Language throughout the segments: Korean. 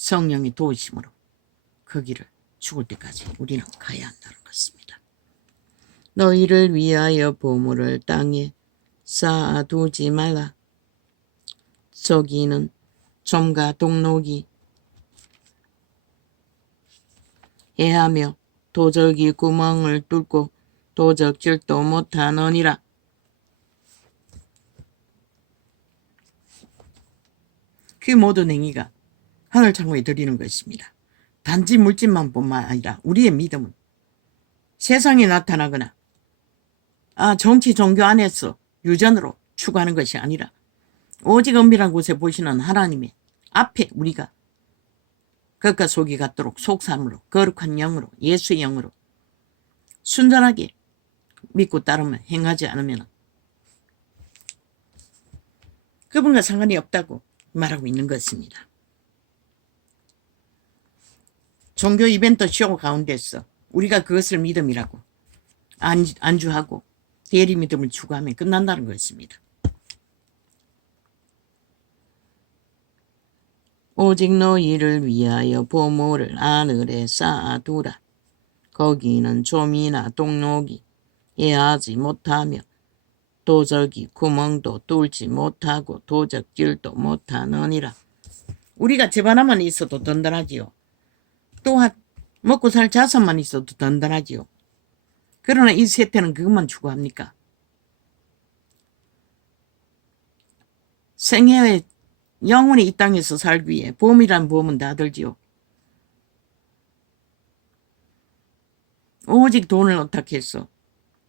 성령의 도우심으로 그 길을 죽을 때까지 우리는 가야 한다는 것입니다. 너희를 위하여 보물을 땅에 쌓아두지 말라. 저기는 좀과 동록이 해하며 도적이 구멍을 뚫고 도적질도 못하느니라. 그 모든 행위가 하늘 창고에 드리는 것입니다. 단지 물질만 뿐만 아니라 우리의 믿음은 세상에 나타나거나 정치 종교 안에서 유전으로 추구하는 것이 아니라 오직 은밀한 곳에 보시는 하나님의 앞에 우리가 겉과 속이 같도록 속삼으로 거룩한 영으로 예수의 영으로 순전하게 믿고 따르면 행하지 않으면 그분과 상관이 없다고 말하고 있는 것입니다. 종교 이벤트 쇼 가운데서 우리가 그것을 믿음이라고 안주하고 대리 믿음을 추구하면 끝난다는 것입니다. 오직 너희를 위하여 보물을 하늘에 쌓아두라. 거기는 좀이나 동록이 해하지 못하며 도적이 구멍도 뚫지 못하고 도적질도 못하느니라. 우리가 집 하나만 있어도 든든하지요. 또한 먹고 살 자산만 있어도 든든하지요. 그러나 이 세태는 그것만 추구합니까? 생애의 영원히 이 땅에서 살기 위해 보험이란 보험은 다 들지요. 오직 돈을 어떻게 해서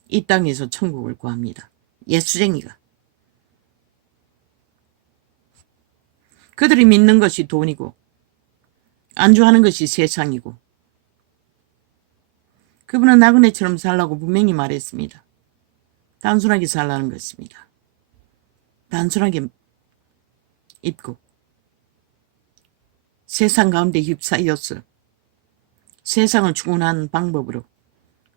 이 땅에서 천국을 구합니다. 예수쟁이가. 그들이 믿는 것이 돈이고 안주하는 것이 세상이고 그분은 나그네처럼 살라고 분명히 말했습니다. 단순하게 살라는 것입니다. 단순하게 입고 세상 가운데 휩싸였어. 세상을 추구하는 방법으로.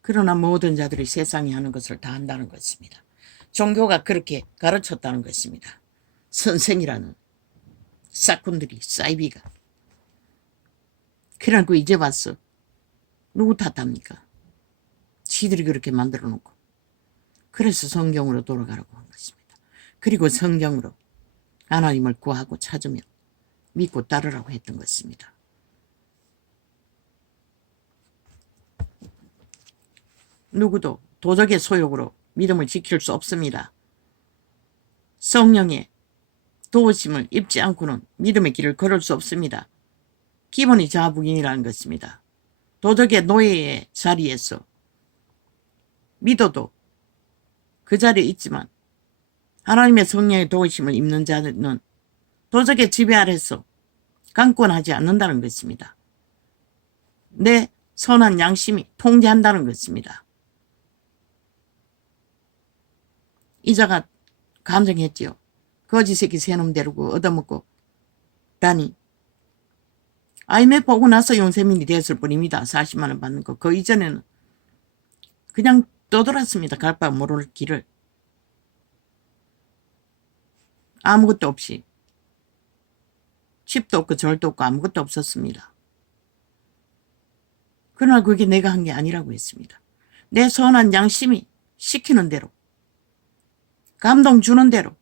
그러나 모든 자들이 세상이 하는 것을 다 한다는 것입니다. 종교가 그렇게 가르쳤다는 것입니다. 선생이라는 싹군들이 사이비가. 그래갖고 이제 봤어. 누구 탓합니까? 지들이 그렇게 만들어 놓고. 그래서 성경으로 돌아가라고 한 것입니다. 그리고 성경으로 하나님을 구하고 찾으며 믿고 따르라고 했던 것입니다. 누구도 도적의 소욕으로 믿음을 지킬 수 없습니다. 성령의 도우심을 입지 않고는 믿음의 길을 걸을 수 없습니다. 기본이 자부인이라는 것입니다. 도적의 노예의 자리에서 믿어도 그 자리에 있지만 하나님의 성령의 도우심을 입는 자는 도적의 지배 아래서 강권하지 않는다는 것입니다. 내 선한 양심이 통제한다는 것입니다. 이자가 감정했지요. 거지 새끼 새놈 데리고 얻어먹고 다니. IMF 오고 나서 용세민이 됐을 뿐입니다. 40만 원 받는 거. 그 이전에는 그냥 떠돌았습니다. 갈 바 모를 길을. 아무것도 없이. 집도 없고 절도 없고 아무것도 없었습니다. 그러나 그게 내가 한 게 아니라고 했습니다. 내 선한 양심이 시키는 대로 감동 주는 대로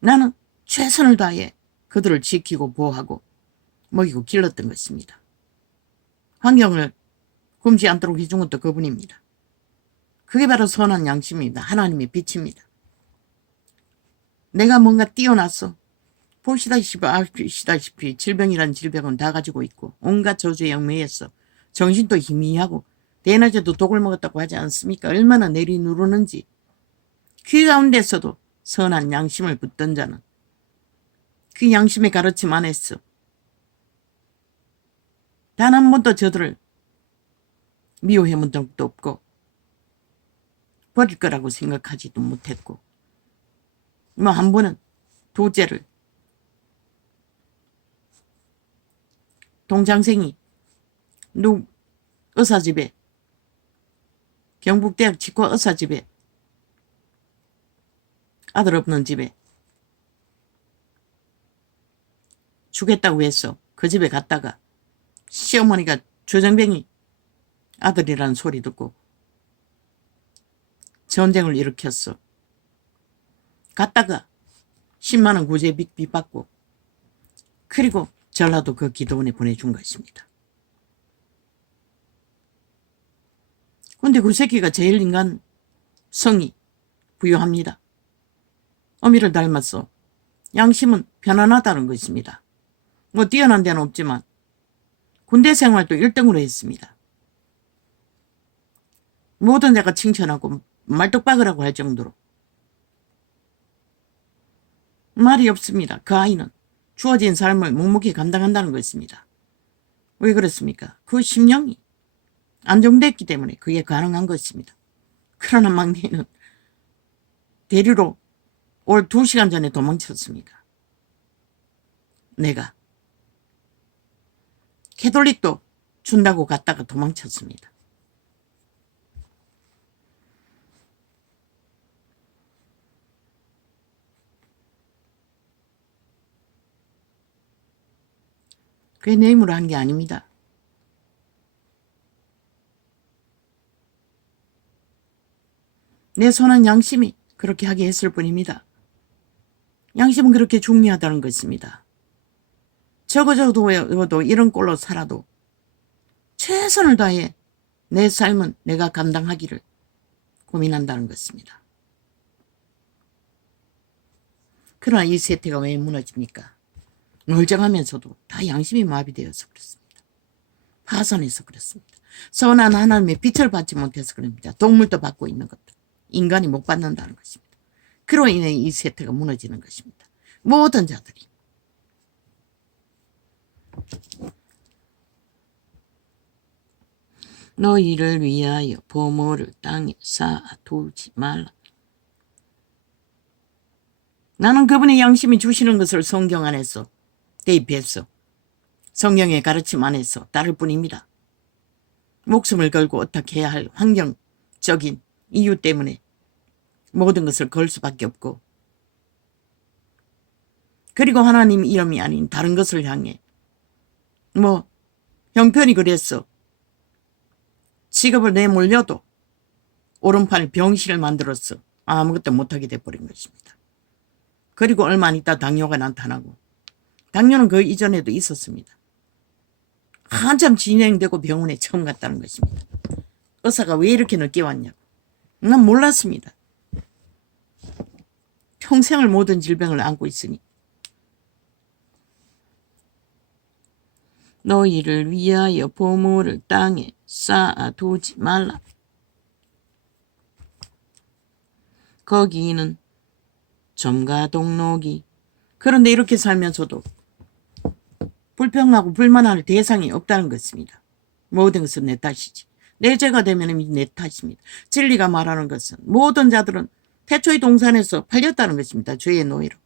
나는 최선을 다해 그들을 지키고 보호하고 먹이고 길렀던 것입니다. 환경을 굶지 않도록 해준 것도 그분입니다. 그게 바로 선한 양심입니다. 하나님의 빛입니다. 내가 뭔가 뛰어났어. 보시다시피 질병이란 질병은 다 가지고 있고 온갖 저주에 얽매여서 정신도 희미하고 대낮에도 독을 먹었다고 하지 않습니까? 얼마나 내리누르는지. 그 가운데서도 선한 양심을 붙던 자는 그 양심의 가르침 안에서 단 한 번도 저들을 미워해본 적도 없고 버릴 거라고 생각하지도 못했고 뭐 한 번은 둘째를 동장생이 의사집에 경북대학 치과 의사집에 아들 없는 집에 주겠다고 해서 그 집에 갔다가 시어머니가 조정뱅이 아들이라는 소리 듣고 전쟁을 일으켰어. 갔다가 10만 원 구제비 받고 그리고 전라도 그 기도원에 보내준 것입니다. 근데 그 새끼가 제일 인간 성이 부유합니다. 어미를 닮았어. 양심은 편안하다는 것입니다. 뭐 뛰어난 데는 없지만 군대 생활도 1등으로 했습니다. 모든 데가 칭찬하고 말뚝박으라고 할 정도로 말이 없습니다. 그 아이는 주어진 삶을 묵묵히 감당한다는 것입니다. 왜 그렇습니까? 그 심령이 안정됐기 때문에 그게 가능한 것입니다. 그러나 막내는 대리로 올 2시간 전에 도망쳤습니다. 내가 캐톨릭도 준다고 갔다가 도망쳤습니다. 그게 내 힘으로 한 게 아닙니다. 내 선한 양심이 그렇게 하게 했을 뿐입니다. 양심은 그렇게 중요하다는 것입니다. 적어도 이런 꼴로 살아도 최선을 다해 내 삶은 내가 감당하기를 고민한다는 것입니다. 그러나 이 세태가 왜 무너집니까? 멀쩡하면서도 다 양심이 마비되어서 그렇습니다. 파산해서 그렇습니다. 선한 하나님의 빛을 받지 못해서 그럽니다. 동물도 받고 있는 것들. 인간이 못 받는다는 것입니다. 그로 인해 이 세태가 무너지는 것입니다. 모든 자들이. 너희를 위하여 보물을 땅에 쌓아두지 말라. 나는 그분의 양심이 주시는 것을 성경 안에서 대입해서 성경의 가르침 안에서 따를 뿐입니다. 목숨을 걸고 어떻게 해야 할 환경적인 이유 때문에 모든 것을 걸 수밖에 없고 그리고 하나님 이름이 아닌 다른 것을 향해 뭐 형편이 그랬어. 직업을 내몰려도 오른팔 병실을 만들었어. 아무것도 못하게 돼버린 것입니다. 그리고 얼마 안 있다 당뇨가 나타나고 당뇨는 그 이전에도 있었습니다. 한참 진행되고 병원에 처음 갔다는 것입니다. 의사가 왜 이렇게 늦게 왔냐고. 난 몰랐습니다. 평생을 모든 질병을 안고 있으니. 너희를 위하여 보물을 땅에 쌓아두지 말라. 거기는 점과 동록이. 그런데 이렇게 살면서도 불평하고 불만할 대상이 없다는 것입니다. 모든 것은 내 탓이지. 내 죄가 되면 내 탓입니다. 진리가 말하는 것은 모든 자들은 태초의 동산에서 팔렸다는 것입니다. 죄의 노예로.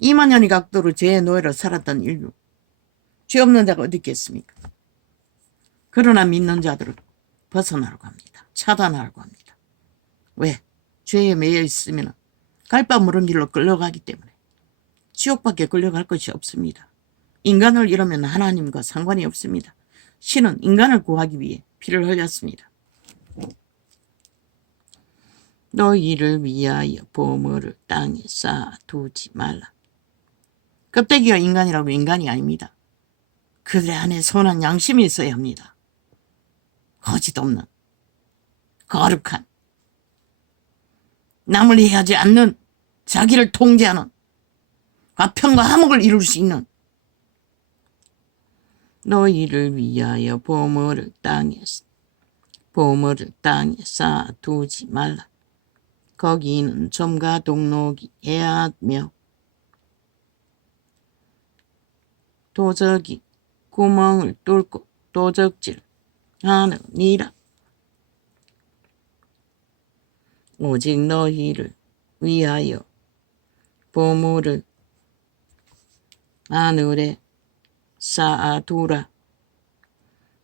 2만 년이 각도로 죄의 노예로 살았던 인류. 죄 없는 자가 어디 있겠습니까? 그러나 믿는 자들은 벗어나려고 합니다. 차단하려고 합니다. 왜? 죄에 매여 있으면 갈바 무른 길로 끌려가기 때문에 지옥밖에 끌려갈 것이 없습니다. 인간을 잃으면 하나님과 상관이 없습니다. 신은 인간을 구하기 위해 피를 흘렸습니다. 너희를 위하여 보물을 땅에 쌓아두지 말라. 껍데기가 인간이라고 인간이 아닙니다. 그들의 안에 선한 양심이 있어야 합니다. 거짓 없는 거룩한 남을 이해하지 않는 자기를 통제하는 화평과 화목을 이룰 수 있는 너희를 위하여 보물을 땅에 쌓아두지 말라. 거기는 점과 동록이 해하며 도적이 구멍을 뚫고 도적질 하느니라. 오직 너희를 위하여 보물을 하늘에 쌓아두라.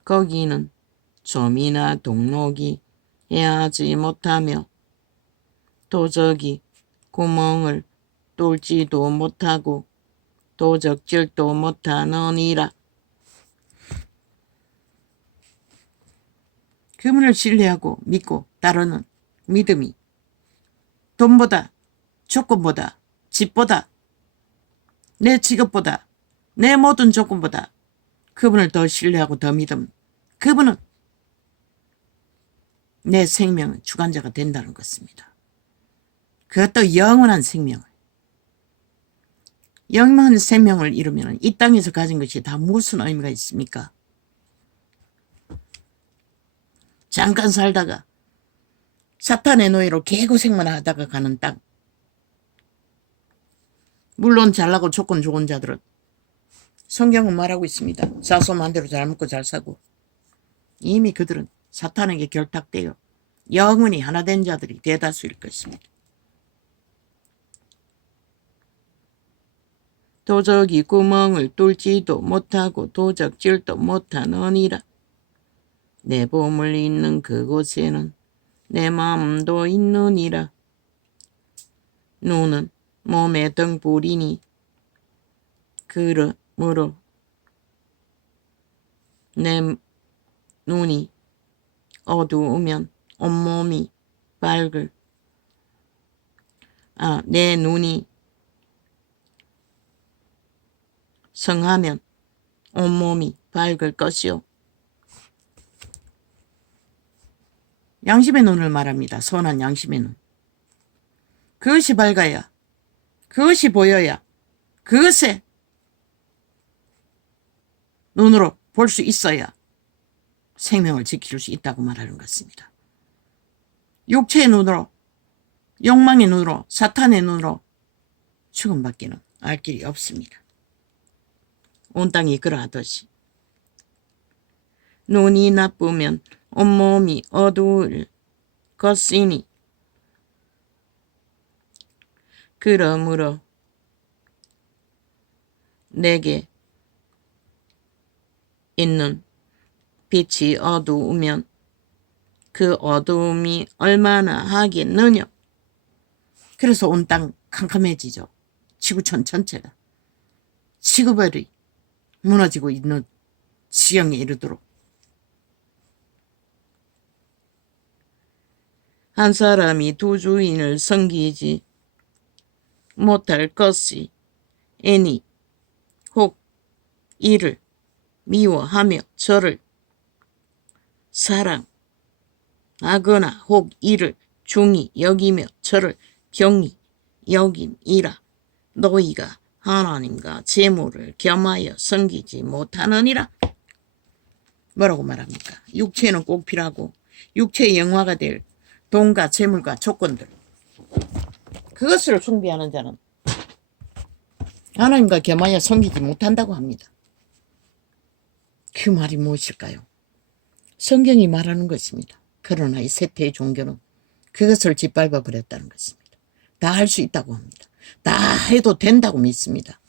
거기는 점이나 동록이 해하지 못하며 도적이 구멍을 뚫지도 못하고 도적질도 못하느니라. 그분을 신뢰하고 믿고 따르는 믿음이 돈보다, 조건보다, 집보다, 내 직업보다, 내 모든 조건보다 그분을 더 신뢰하고 더 믿음. 그분은 내 생명의 주관자가 된다는 것입니다. 그것도 영원한 생명을. 영원한 생명을 이루면 이 땅에서 가진 것이 다 무슨 의미가 있습니까? 잠깐 살다가 사탄의 노예로 개고생만 하다가 가는 땅. 물론 잘나고 조건 좋은 자들은 성경은 말하고 있습니다. 자손만대로 잘 먹고 잘 사고 이미 그들은 사탄에게 결탁되어 영원히 하나 된 자들이 대다수일 것입니다. 도적이 구멍을 뚫지도 못하고 도적질도 못하느니라. 내 보물 있는 그곳에는 내 마음도 있느니라. 눈은 몸의 등불이니 그러므로 내 눈이 어두우면 온몸이 내 눈이 성하면 온몸이 밝을 것이요. 양심의 눈을 말합니다. 선한 양심의 눈. 그것이 밝아야, 그것이 보여야, 그것에 눈으로 볼 수 있어야 생명을 지킬 수 있다고 말하는 것입니다. 육체의 눈으로, 욕망의 눈으로, 사탄의 눈으로 죽음밖에는 알 길이 없습니다. 온 땅이 그러하듯이 눈이 나쁘면 온몸이 어두울 것이니 그러므로 내게 있는 빛이 어두우면 그 어두움이 얼마나 하겠느냐. 그래서 온 땅 캄캄해지죠. 지구촌 전체가 지구별이 무너지고 있는 지경에 이르도록. 한 사람이 두 주인을 섬기지 못할 것이 애니 혹 이를 미워하며 저를 사랑하거나 혹 이를 중히 여기며 저를 경히 여김이라. 너희가 하나님과 재물을 겸하여 섬기지 못하느니라. 뭐라고 말합니까? 육체는 꼭 필요하고 육체의 영화가 될 돈과 재물과 조건들, 그것을 숭배하는 자는 하나님과 겸하여 섬기지 못한다고 합니다. 그 말이 무엇일까요? 성경이 말하는 것입니다. 그러나 이 세태의 종교는 그것을 짓밟아 버렸다는 것입니다. 다 할 수 있다고 합니다. 다 해도 된다고 믿습니다.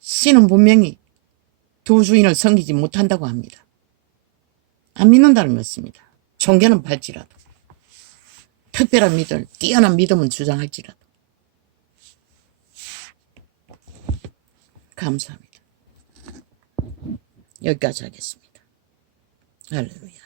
신은 분명히 두 주인을 섬기지 못한다고 합니다. 안 믿는다는 것입니다. 종교는 팔지라도, 특별한 믿음, 뛰어난 믿음은 주장할지라도. 감사합니다. 여기까지 하겠습니다. 할렐루야.